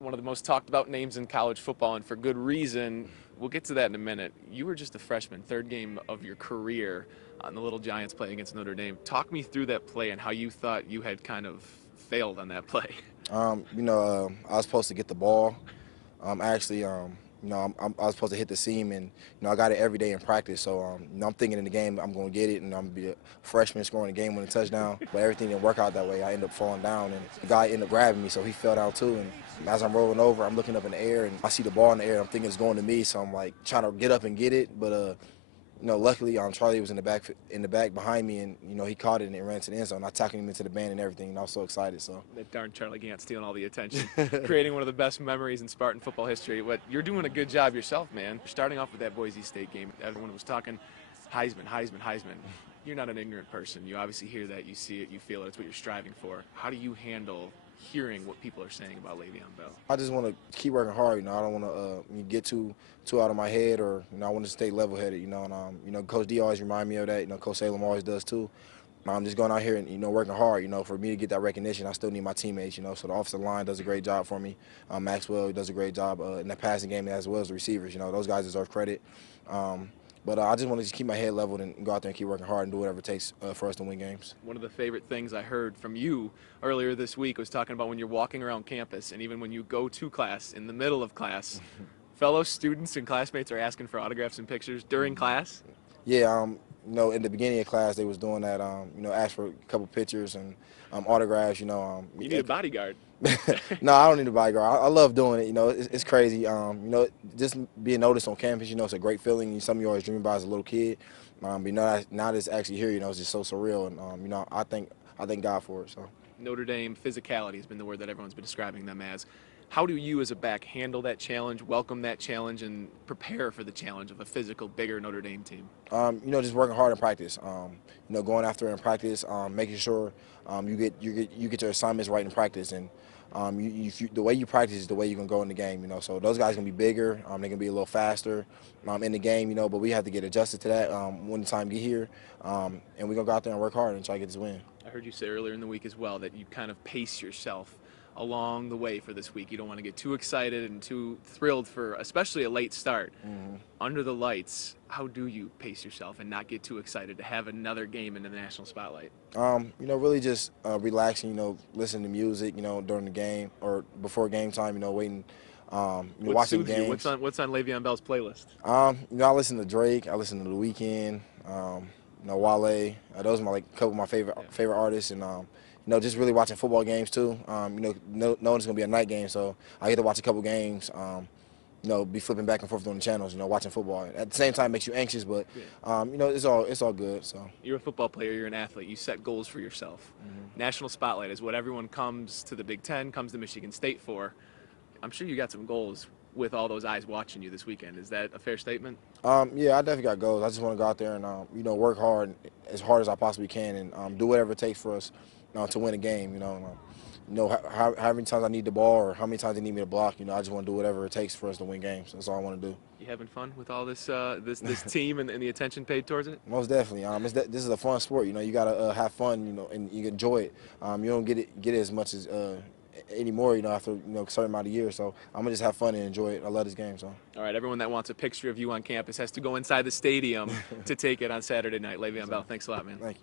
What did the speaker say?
One of the most talked about names in college football, and for good reason. We'll get to that in a minute. You were just a freshman, third game of your career on the Little Giants playing against Notre Dame. Talk me through that play and how you thought you had kind of failed on that play. I was supposed to get the ball. Actually, I was supposed to hit the seam, and I got it every day in practice. So, I'm thinking in the game I'm going to get it, and I'm going to be a freshman scoring a game-winning touchdown. But everything didn't work out that way. I ended up falling down, and the guy ended up grabbing me, so he fell down too. And as I'm rolling over, I'm looking up in the air, and I see the ball in the air. I'm thinking it's going to me, so I'm like trying to get up and get it, but luckily, Charlie was in the back behind me, and he caught it and it ran to the end zone. I tackled him into the band and everything, and I was so excited. So That darn Charlie Gant stealing all the attention, creating one of the best memories in Spartan football history. But you're doing a good job yourself, man. Starting off with that Boise State game, everyone was talking Heisman, Heisman, Heisman. You're not an ignorant person. You obviously hear that, you see it, you feel it. It's what you're striving for. How do you handle hearing what people are saying about Le'Veon Bell? I just want to keep working hard. I don't want to get too out of my head, or I want to stay level-headed. And Coach D always remind me of that. Coach Salem always does too. I'm just going out here and working hard. For me to get that recognition, I still need my teammates. So the offensive line does a great job for me. Maxwell does a great job in the passing game as well as the receivers. Those guys deserve credit. But I just want to just keep my head leveled and go out there and keep working hard and do whatever it takes for us to win games. One of the favorite things I heard from you earlier this week was talking about when you're walking around campus, and even when you go to class, in the middle of class, fellow students and classmates are asking for autographs and pictures during class. Yeah, in the beginning of class, they was doing that, ask for a couple pictures and autographs, You need a bodyguard. No, I don't need a bodyguard. I love doing it. It's crazy. Just being noticed on campus, it's a great feeling. Something you always dream about as a little kid. But now that it's actually here, it's just so surreal. And I thank God for it. So Notre Dame physicality has been the word that everyone's been describing them as. How do you as a back handle that challenge, welcome that challenge, and prepare for the challenge of a physical, bigger Notre Dame team? Just working hard in practice. Going after it in practice, making sure you get your assignments right in practice, and the way you practice is the way you're gonna go in the game. So those guys gonna be bigger. They're gonna be a little faster in the game. But we have to get adjusted to that when the time get here, and we're gonna go out there and work hard and try to get this win. I heard you say earlier in the week as well that you kind of pace yourself along the way for this week. You don't want to get too excited and too thrilled for especially a late start. Under the lights, how do you pace yourself and not get too excited to have another game in the national spotlight? Really just relaxing, listening to music, during the game or before game time, waiting, watching soothes games. you? What's on Le'Veon Bell's playlist? I listen to Drake, I listen to The Weeknd, Wale. Those are couple of my favorite artists, and just really watching football games too. Knowing it's gonna be a night game, so I get to watch a couple games. Be flipping back and forth on the channels. Watching football. At the same time, makes you anxious, but it's all good. So you're a football player. You're an athlete. You set goals for yourself. National spotlight is what everyone comes to the Big Ten, comes to Michigan State for. I'm sure you got some goals with all those eyes watching you this weekend. Is that a fair statement? Yeah, I definitely got goals. I just want to go out there and work hard as I possibly can, and do whatever it takes for us to win a game. How many times I need the ball or how many times they need me to block. I just want to do whatever it takes for us to win games. That's all I want to do. You having fun with all this this team and the attention paid towards it? Most definitely. This is a fun sport. You gotta have fun. And you enjoy it. You don't get it as much as anymore. After a certain amount of years. So I'm gonna just have fun and enjoy it. I love this game. So. All right, everyone that wants a picture of you on campus has to go inside the stadium to take it on Saturday night. Le'Veon Bell, thanks a lot, man. Thank you.